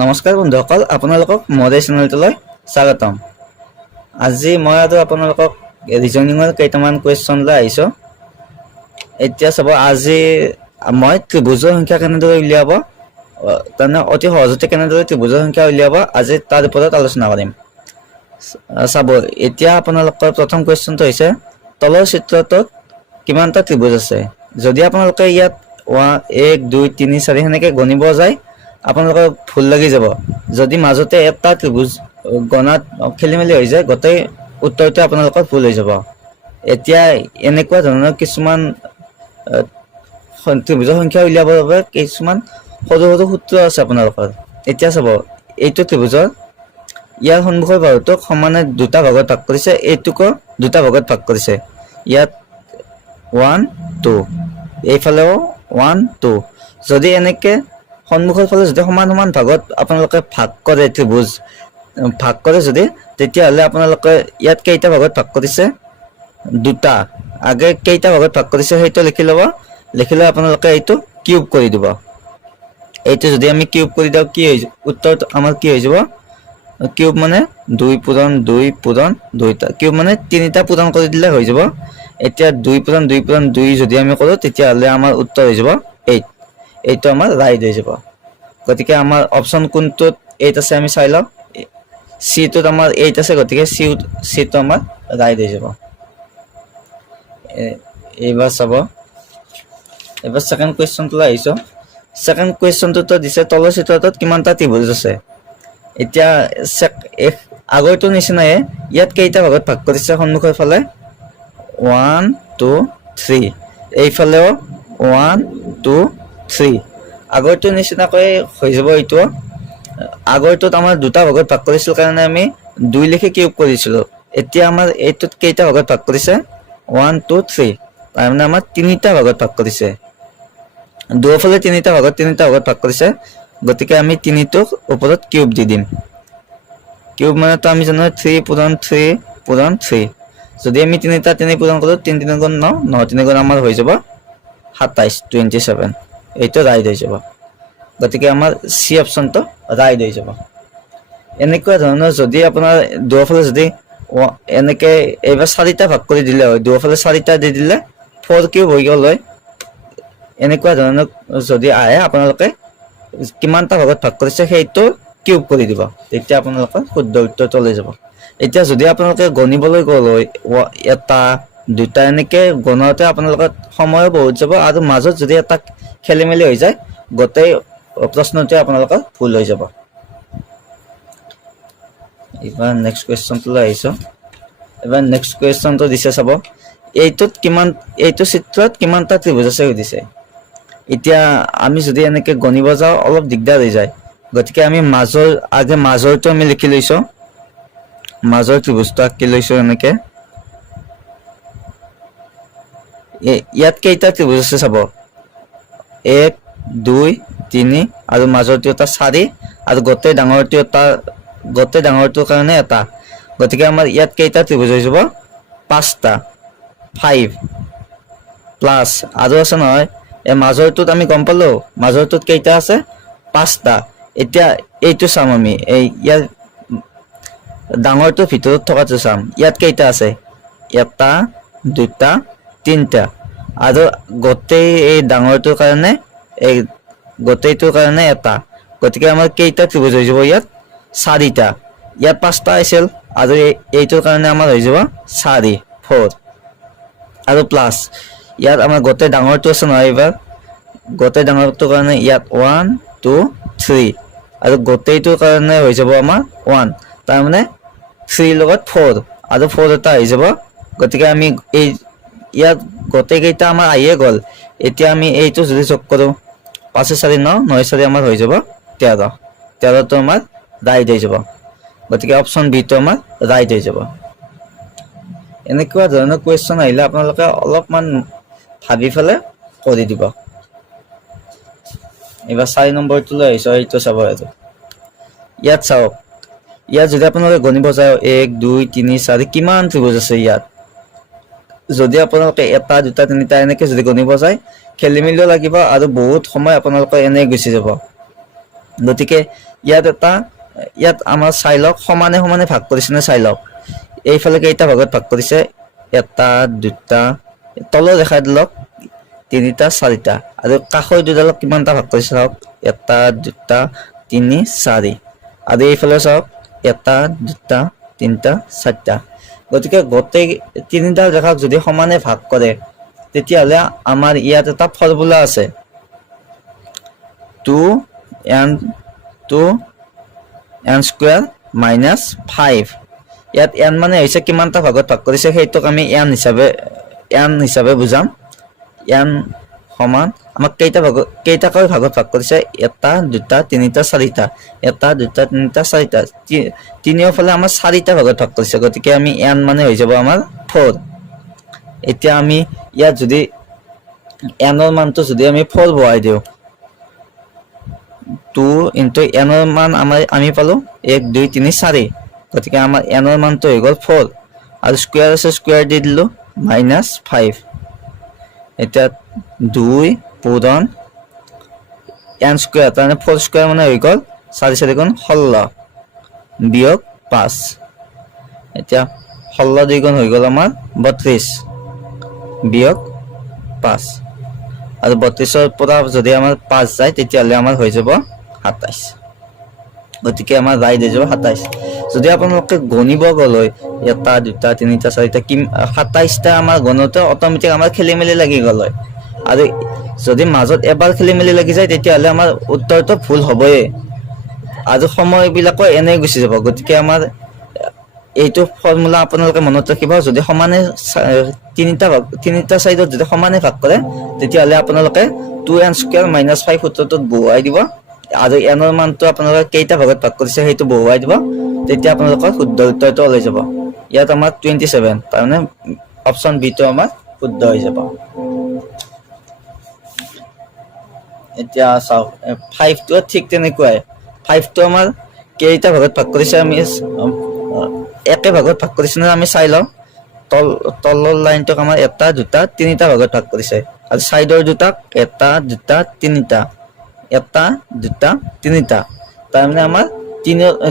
নমস্কাৰ বন্ধুসকল, আপোনালোকক মোৰ এই চেনেলটোলৈ স্বাগতম। আজি মই আৰু আপোনালোকক ৰিজনিঙৰ কেইটামান কুৱেশ্যন লৈ আহিছোঁ। এতিয়া চাব, আজি মই ত্ৰিভুজৰ সংখ্যা কেনেদৰে উলিয়াব, তাৰমানে অতি সহজতে কেনেদৰে ত্ৰিভুজৰ সংখ্যা উলিয়াব, আজি তাৰ ওপৰত আলোচনা কৰিম। চাব, এতিয়া আপোনালোকৰ প্ৰথম কুৱেশ্যনটো হৈছে তলৰ চিত্ৰটোত কিমানটা ত্ৰিভুজ আছে। যদি আপোনালোকে ইয়াত 1 2 3 4 সেনেকৈ গণিব যায়, আপোনালোকৰ ভুল লাগি যাব। যদি মাজতে এটা ত্ৰিভুজ গণাত খেলি মেলি হৈ যায়, গোটেই উত্তৰটো আপোনালোকৰ ভুল হৈ যাব। এতিয়া এনেকুৱা ধৰণৰ কিছুমান ত্ৰিভুজৰ সংখ্যা উলিয়াবৰ বাবে কিছুমান সৰু সৰু সূত্ৰ আছে আপোনালোকৰ। এতিয়া চাব, এইটো ত্ৰিভুজৰ ইয়াৰ সন্মুখৰ বাহুটোক সমানে দুটা ভাগত ভাগ কৰিছে, এইটোকো দুটা ভাগত ভাগ কৰিছে। ইয়াত 1 2, এইফালেও 1 2। যদি এনেকে সন্মুখৰ ফালে যদি সমান সমান ভাগত আপোনালোকে ভাগ কৰে, ত্ৰিভুজ ভাগ কৰে যদি, তেতিয়াহ'লে আপোনালোকে ইয়াত কেইটা ভাগত ভাগ কৰিছে, দুটা। আগে কেইটা ভাগত ভাগ কৰিছে সেইটো লিখি ল'ব। লিখি লৈ আপোনালোকে এইটো কিউব কৰি দিব। এইটো যদি আমি কিউব কৰি দিওঁ, কি হৈ যাব, উত্তৰটো আমাৰ কি হৈ যাব, কিউব মানে 2 পূৰণ 2 পূৰণ 2টা, কিউব মানে 3টা পূৰণ কৰি দিলে হৈ যাব। এতিয়া 2 পূৰণ 2 পূৰণ 2 যদি আমি কৰোঁ, তেতিয়াহ'লে আমাৰ উত্তৰ হৈ যাব 8। এইটো আমাৰ ৰাইট হৈ যাব। গতিকে আমাৰ অপশ্যন কোনটোত 8 আছে আমি চাই লওঁ। চিটোত আমাৰ 8 আছে, গতিকে চিটো আমাৰ ৰাইট হৈ যাব। এইবাৰ চাব, এইবাৰ ছেকেণ্ড কুৱেশ্যনটোলৈ আহিছোঁ। ছেকেণ্ড কুৱেশ্যনটোতো দিছে তলৰ চিত্ৰটোত কিমানটা ত্ৰিভুজ আছে। এতিয়া আগৰটোৰ নিচিনাই ইয়াত কেইটা ভাগত ভাগ কৰিছে, সন্মুখৰ ফালে 1 2 3, এইফালেও 1 2 3। আগৰটোৰ নিচিনাকৈ হৈ যাব। এইটো আগৰটোত আমাৰ দুটা ভাগত ভাগ কৰিছিল কাৰণে আমি 2 লিখি কিউব কৰিছিলোঁ। এতিয়া আমাৰ এইটোত কেইটা ভাগত ভাগ কৰিছে, 1 2 3, তাৰমানে আমাৰ 3টা ভাগত ভাগ কৰিছে। দুয়োফালে 3টা ভাগত ভাগ কৰিছে, গতিকে আমি 3টোক ওপৰত কিউব দি দিম। কিউব মানেতো আমি জানো 3 পূৰণ 3 পূৰণ 3। যদি আমি 3টা 3 পূৰণ কৰোঁ, 3 3 গুণ 9, 9 3 গুণ আমাৰ হৈ যাব 27, 27। এইটো ৰাইট হৈ যাব। গতিকে আমাৰ চি অপশ্যনটো ৰাইট হৈ যাব। এনেকুৱা ধৰণৰ যদি আপোনাৰ দুয়োফালে যদি এনেকে এইবাৰ 4টা ভাগ কৰি দিলে হয়, দুয়োফালে 4টা দি দিলে 4 কিউব হৈ গ'ল হয়। এনেকুৱা ধৰণৰ যদি আহে, আপোনালোকে কিমানটা ভাগত ভাগ কৰিছে সেইটো কিউব কৰি দিব, তেতিয়া আপোনালোকৰ শুদ্ধ উত্তৰটো লৈ যাব। এতিয়া যদি আপোনালোকে গণিবলৈ গ'ল হয়, এটা দুটা এনেকে গণোতে আপোনালোকৰ সময়ো বহুত যাব, আৰু মাজত যদি এটা খেলি মেলি হৈ যায়, গোটেই প্ৰশ্নটোৱে আপোনালোকৰ ভুল হৈ যাব। এইবাৰ নেক্সট কুৱেশ্যনটোলৈ আহিছোঁ। এবাৰ নেক্সট কুৱেশ্যনটো দিছে, চাব, এইটো চিত্ৰত কিমানটা ত্ৰিভুজ আছে সুধিছে। এতিয়া আমি যদি এনেকে গণিব যাওঁ, অলপ দিগদাৰ হৈ যায়। গতিকে আমি মাজৰটো আমি লিখি লৈছোঁ, মাজৰ ত্ৰিভুজটো আঁকি লৈছোঁ এনেকে। ইয়াত কেইটা ত্ৰিভুজ আছে চাব, 1 2 3, আৰু মাজৰটো এটা 4, আৰু গোটেই ডাঙৰটোৰ কাৰণে এটা। গতিকে আমাৰ ইয়াত কেইটা ত্ৰিভুজ হৈ যাব, 5টা। 5 প্লাছ আৰু আছে নহয়, এই মাজৰটোত আমি গম পালোঁ, মাজৰটোত কেইটা আছে, 5টা। এতিয়া এইটো চাম আমি, ইয়াৰ ডাঙৰটোৰ ভিতৰত থকাটো চাম। ইয়াত কেইটা আছে, 1 2 3টা, আৰু গোটেই এই ডাঙৰটোৰ কাৰণে গোটেইটোৰ কাৰণে এটা। গতিকে আমাৰ কেইটা ত্ৰিভুজ হৈ যাব, ইয়াত 4টা। ইয়াত 5টা আছিল, আৰু এইটোৰ কাৰণে আমাৰ হৈ যাব 4 আৰু প্লাছ ইয়াত আমাৰ গোটেই ডাঙৰটো আছে নহয়, এইবাৰ গোটেই ডাঙৰটোৰ কাৰণে ইয়াত 1 2 3, আৰু গোটেইটোৰ কাৰণে হৈ যাব আমাৰ 1, তাৰমানে 3 লগত 4, আৰু 4 এটা হৈ যাব। গতিকে আমি ইয়াত গোটেইকেইটা আমাৰ আহিয়ে গ'ল। এতিয়া আমি এইটো যদি যোগ কৰোঁ, 5 4 9, 9 4 আমাৰ হৈ যাব 13। 13টো আমাৰ ৰাইট হৈ যাব। গতিকে অপশ্যন বিটো আমাৰ ৰাইট হৈ যাব। এনেকুৱা ধৰণৰ কুৱেশ্যন আহিলে আপোনালোকে অলপমান ভাবি পেলাই কৰি দিব। এইবাৰ 4 নম্বৰটোলৈ আহিছোঁ, এইটো চাব। ইয়াত চাওক, ইয়াত যদি আপোনালোকে গণিব যায় 1 2 3 4 কিমান ত্ৰিভুজ আছে ইয়াত। যদি আপোনালোকে 1 2 3টা এনেকে যদি গণিব যায়, খেলি মেলিও লাগিব, আৰু বহুত সময় আপোনালোকৰ এনেই গুচি যাব। গতিকে ইয়াত আমাৰ চাই লওক সমানে সমানে ভাগ কৰিছে নে চাই লওক এইফালে কেইটা ভাগত ভাগ কৰিছে এটা দুটা তলত দেখাই দিলক তিনিটা চাৰিটা আৰু কাষৰ দুডালক কিমানটা ভাগ কৰিছে চাওক এটা দুটা তিনি চাৰি আৰু এইফালে চাওক এটা দুটা তিনিটা চাৰিটা গতিকে গোটেই তিনিটা ৰেখাক যদি সমানে ভাগ কৰে তেতিয়াহ'লে আমাৰ ইয়াত এটা ফৰ্মুলা আছে 2n স্কয়াৰ মাইনাছ 5 ইয়াত n মানে হৈছে কিমানটা ভাগত ভাগ কৰিছে সেইটোক আমি n হিচাপে বুজাম n সমান আমাক কেইটাকৈ ভাগত ভাগ কৰিছে এটা দুটা তিনিটা চাৰিটা এটা দুটা তিনিটা চাৰিটা তিনিওফালে আমাৰ চাৰিটা ভাগত ভাগ কৰিছে গতিকে আমি n মানে হৈ যাব আমাৰ 4 এতিয়া আমি ইয়াত যদি n ৰ মানটো যদি আমি 4 বহাই দিওঁ 2 into n ৰ মান আমি পালো 1 2 3 4 গতিকে আমাৰ n ৰ মানটো হৈ গ'ল 4 আৰু স্কয়াৰ আছে স্কয়াৰ দি দিলো -5 এটা 2 পূৰণ n স্কয়াৰ মানে 4 স্কয়াৰ মানে হৈ গ'ল 4 4 গুণ 16 বিয়োগ 5 এতিয়া 16 2 গুণ হৈ গ'ল আমাৰ 32 বিয়োগ 5 আৰু 32 ৰ পৰা যদি আমাৰ 5 যায় তেতিয়াহ'লে আমাৰ হৈ যাব 27 গতিকে আমাৰ ৰাইট হৈ যাব 27 যদি আপোনালোকে গণিব গ'লৈ এটা দুটা তিনিটা চাৰিটা 27টা আমাৰ গণতে অটোমেটিক আমাৰ খেলিমেলি লাগি গ'লৈ আৰু যদি মাজত এবাৰ খেলিমেলি লাগি যায় তেতিয়াহ'লে আমাৰ উত্তৰটো ভুল হ'বই আৰু সময়বিলাকো এনে গুচি যাব গতিকে আমাৰ এইটো ফৰ্মুলা আপোনালোকে মনত ৰাখিব যদি সমানে তিনিটা সাইডত যদি সমানে ভাগ কৰে তেতিয়াহ'লে আপোনালোকে 2n স্কয়াৰ মাইনাছ 5 সূত্ৰটোত বহুৱাই দিব আৰু n ৰ মানটো আপোনালোকে কেইটা ভাগত ভাগ কৰিছে সেইটো বহুৱাই দিব তেতিয়া আপোনালোকৰ শুদ্ধ উত্তৰটো ওলাই যাব ইয়াত আমাৰ 27 তাৰমানে অপচন বি টো আমাৰ শুদ্ধ হৈ যাব এতিয়া চাওক 5 টো ঠিক তেনেকুৱাই 5 টো আমাৰ কেইটা ভাগত ভাগ কৰিছে আমি একে ভাগত ভাগ কৰিছে না আমি চাই লওঁ তলৰ লাইনটোক আমাৰ এটা দুটা তিনিটা ভাগত ভাগ কৰিছে আৰু সাইডৰ দুটাক এটা দুটা তিনিটা এটা দুটা তিনিটা তাৰমানে আমাৰ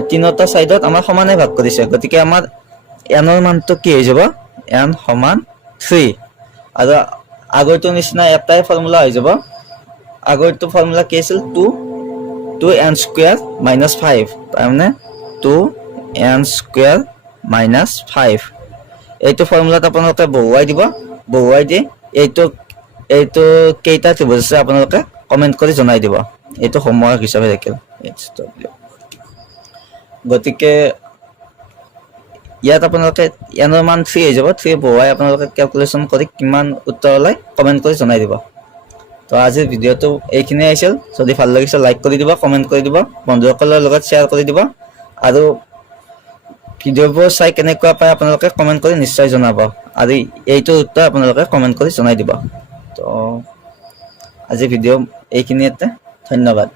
তিনিটা সাইডত আমাৰ সমানে ভাগ কৰিছে গতিকে আমাৰ n ৰ মানটো কি হৈ যাব n সমান 3 আৰু আগৰটো নিচিনা এটাই ফৰ্মুলা হৈ যাব আগৰটো ফৰ্মুলা কি আছিল 2n স্কয়াৰ মাইনাছ 5 তাৰমানে 2n স্কয়াৰ মাইনাছ 5 এইটো ফৰ্মুলাত আপোনালোকে বহুৱাই দিব বহুৱাই দি এইটো কেইটা ত্ৰিভুজ আছে আপোনালোকে কমেন্ট কৰি জনাই দিব এইটো হোমৱৰ্ক হিচাপে থাকিল গতিকে ইয়াত আপোনালোকে n ৰ মান 3 হৈ যাব 3 বহুৱাই আপোনালোকে ক্যালকুলেশন কৰি কিমান উত্তৰ ওলাই কমেন্ট কৰি জনাই দিব তো আজিৰ ভিডিওটো এইখিনি আছিল যদি ভাল লাগিছে লাইক কৰি দিব কমেন্ট কৰি দিব বন্ধুসকলৰ লগত শ্বেয়াৰ কৰি দিব আৰু ভিডিওবোৰ চাই কেনেকুৱা পায় আপোনালোকে কমেন্ট কৰি নিশ্চয় জনাব আৰু এইটো উত্তৰ আপোনালোকে কমেন্ট কৰি জনাই দিব তো আজি ভিডিও এইখিনিতে ধন্যবাদ